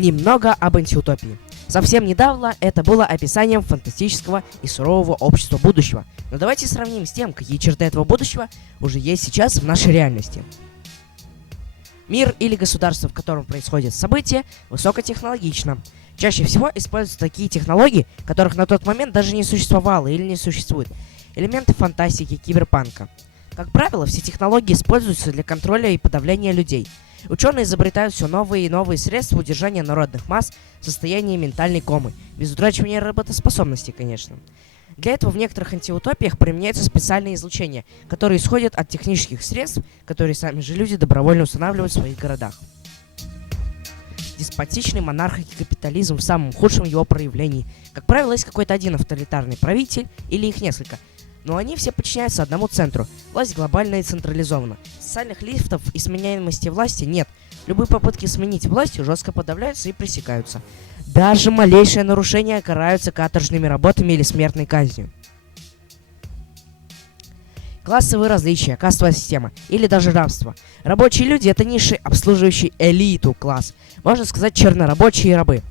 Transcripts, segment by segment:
Немного об антиутопии. Совсем недавно это было описанием фантастического и сурового общества будущего. Но давайте сравним с тем, какие черты этого будущего уже есть сейчас в нашей реальности. Мир или государство, в котором происходят события, высокотехнологично. Чаще всего используются такие технологии, которых на тот момент даже не существовало или не существует. Элементы фантастики, киберпанка. Как правило, все технологии используются для контроля и подавления людей. Ученые изобретают все новые и новые средства удержания народных масс в состоянии ментальной комы, без утрачивания работоспособности, конечно. Для этого в некоторых антиутопиях применяются специальные излучения, которые исходят от технических средств, которые сами же люди добровольно устанавливают в своих городах. Деспотичный монархо-капитализм в самом худшем его проявлении. Как правило, есть какой-то один авторитарный правитель или их несколько, но они все подчиняются одному центру. Власть глобальна и централизована. Социальных лифтов и сменяемости власти нет. Любые попытки сменить власть жестко подавляются и пресекаются. Даже малейшие нарушения караются каторжными работами или смертной казнью. Классовые различия, кастовая система или даже рабство. Рабочие люди – это низший, обслуживающий элиту класс. Можно сказать, чернорабочие и рабы.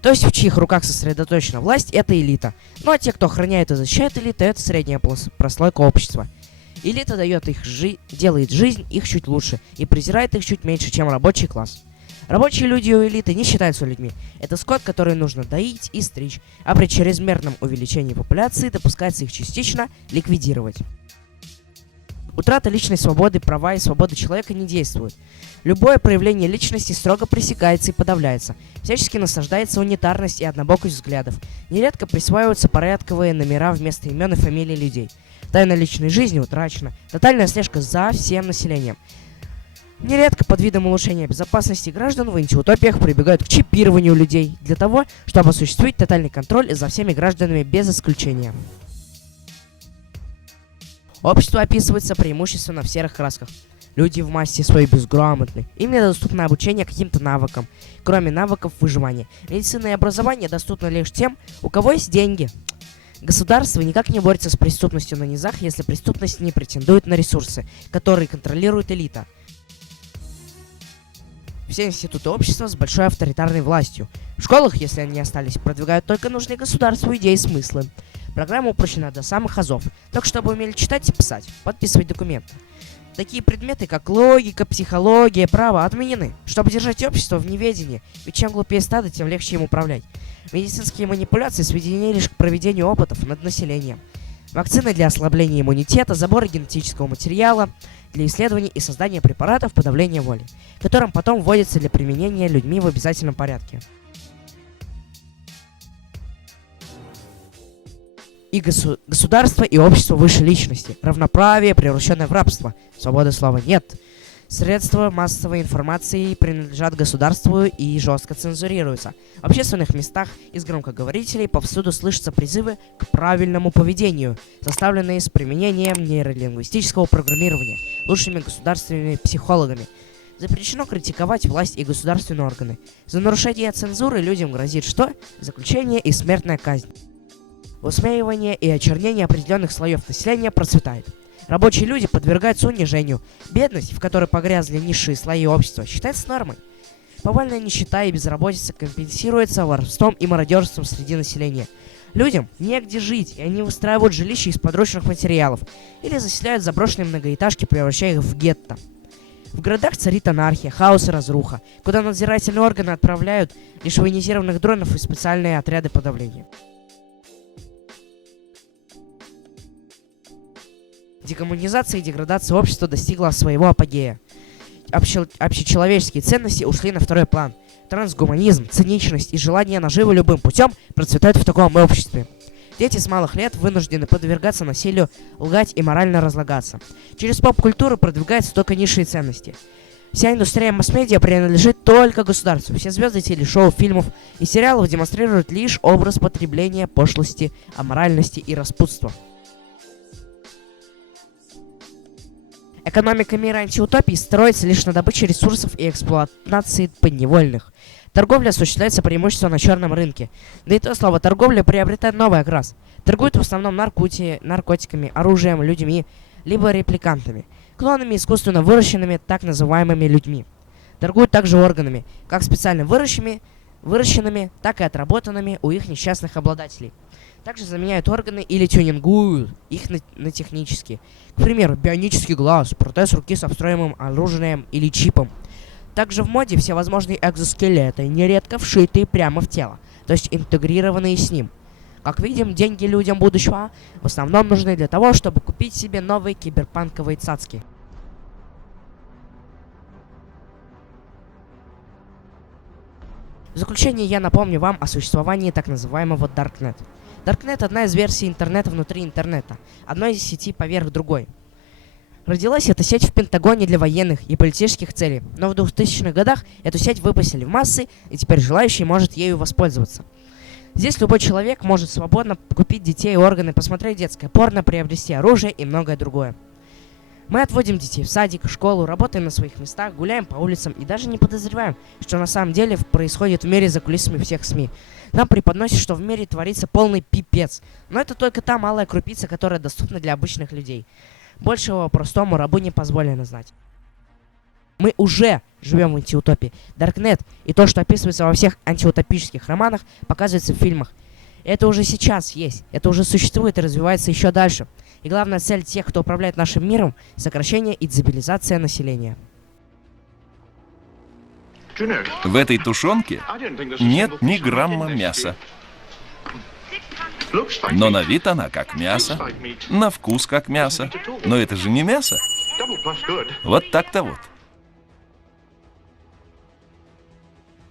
То есть в чьих руках сосредоточена власть – это элита. Ну а те, кто охраняет и защищает элиту – это средняя прослойка общества. Элита делает жизнь их чуть лучше и презирает их чуть меньше, чем рабочий класс. Рабочие люди у элиты не считаются людьми. Это скот, который нужно доить и стричь, а при чрезмерном увеличении популяции допускается их частично ликвидировать. Утрата личной свободы, права и свободы человека не действуют. Любое проявление личности строго пресекается и подавляется. Всячески насаждается унитарность и однобокость взглядов. Нередко присваиваются порядковые номера вместо имен и фамилий людей. Тайна личной жизни утрачена. Тотальная слежка за всем населением. Нередко под видом улучшения безопасности граждан в антиутопиях прибегают к чипированию людей для того, чтобы осуществить тотальный контроль за всеми гражданами без исключения. Общество описывается преимущественно в серых красках. Люди в массе своей безграмотны. Им недоступно обучение каким-то навыкам, кроме навыков выживания. Медицина и образование доступны лишь тем, у кого есть деньги. Государство никак не борется с преступностью на низах, если преступность не претендует на ресурсы, которые контролирует элита. Все институты общества с большой авторитарной властью. В школах, если они остались, продвигают только нужные государству идеи и смыслы. Программа упрощена до самых азов, только чтобы умели читать и писать, подписывать документы. Такие предметы, как логика, психология, право, отменены, чтобы держать общество в неведении, ведь чем глупее стадо, тем легче им управлять. Медицинские манипуляции сведены лишь к проведению опытов над населением. Вакцины для ослабления иммунитета, заборы генетического материала для исследований и создания препаратов подавления воли, которым потом вводятся для применения людьми в обязательном порядке. И государство и общество выше личности. Равноправие, превращенное в рабство. Свободы слова нет. Средства массовой информации принадлежат государству и жестко цензурируются. В общественных местах из громкоговорителей повсюду слышатся призывы к правильному поведению, составленные с применением нейролингвистического программирования лучшими государственными психологами. Запрещено критиковать власть и государственные органы. За нарушение цензуры людям грозит что? Заключение и смертная казнь. Высмеивание и очернение определенных слоев населения процветает. Рабочие люди подвергаются унижению. Бедность, в которой погрязли низшие слои общества, считается нормой. Повальная нищета и безработица компенсируется воровством и мародерством среди населения. Людям негде жить, и они выстраивают жилища из подручных материалов или заселяют заброшенные многоэтажки, превращая их в гетто. В городах царит анархия, хаос и разруха, куда надзирательные органы отправляют лишь военизированных дронов и специальные отряды подавления. Декоммунизация и деградация общества достигла своего апогея. Общечеловеческие ценности ушли на второй план. Трансгуманизм, циничность и желание наживы любым путем процветают в таком обществе. Дети с малых лет вынуждены подвергаться насилию, лгать и морально разлагаться. Через поп-культуру продвигаются только низшие ценности. Вся индустрия масс-медиа принадлежит только государству. Все звезды телешоу, фильмов и сериалов демонстрируют лишь образ потребления, пошлости, аморальности и распутства. Экономика мира антиутопии строится лишь на добыче ресурсов и эксплуатации подневольных. Торговля осуществляется преимущественно на черном рынке. Да и то слово «торговля» приобретает новый окрас. Торгуют в основном наркотиками, оружием, людьми, либо репликантами, клонами искусственно выращенными так называемыми людьми. Торгуют также органами, как специально выращенными выращенными, так и отработанными у их несчастных обладателей. Также заменяют органы или тюнингуют их на технические. К примеру, бионический глаз, протез руки со встроенным оружием или чипом. Также в моде всевозможные экзоскелеты, нередко вшитые прямо в тело, то есть интегрированные с ним. Как видим, деньги людям будущего в основном нужны для того, чтобы купить себе новые киберпанковые цацки. В заключение я напомню вам о существовании так называемого Darknet. Darknet – одна из версий интернета внутри интернета, одной из сети поверх другой. Родилась эта сеть в Пентагоне для военных и политических целей, но в 2000-х годах эту сеть выпустили в массы, и теперь желающий может ею воспользоваться. Здесь любой человек может свободно купить детей и органы, посмотреть детское порно, приобрести оружие и многое другое. Мы отводим детей в садик, школу, работаем на своих местах, гуляем по улицам и даже не подозреваем, что на самом деле происходит в мире за кулисами всех СМИ. Нам преподносят, что в мире творится полный пипец, но это только та малая крупица, которая доступна для обычных людей. Большего простому рабу не позволено знать. Мы уже живем в антиутопии. Darknet и то, что описывается во всех антиутопических романах, показывается в фильмах. Это уже сейчас есть, это уже существует и развивается еще дальше. И главная цель тех, кто управляет нашим миром – сокращение и дезабилизация населения. В этой тушенке нет ни грамма мяса. Но на вид она как мясо, на вкус как мясо. Но это же не мясо. Вот так-то вот.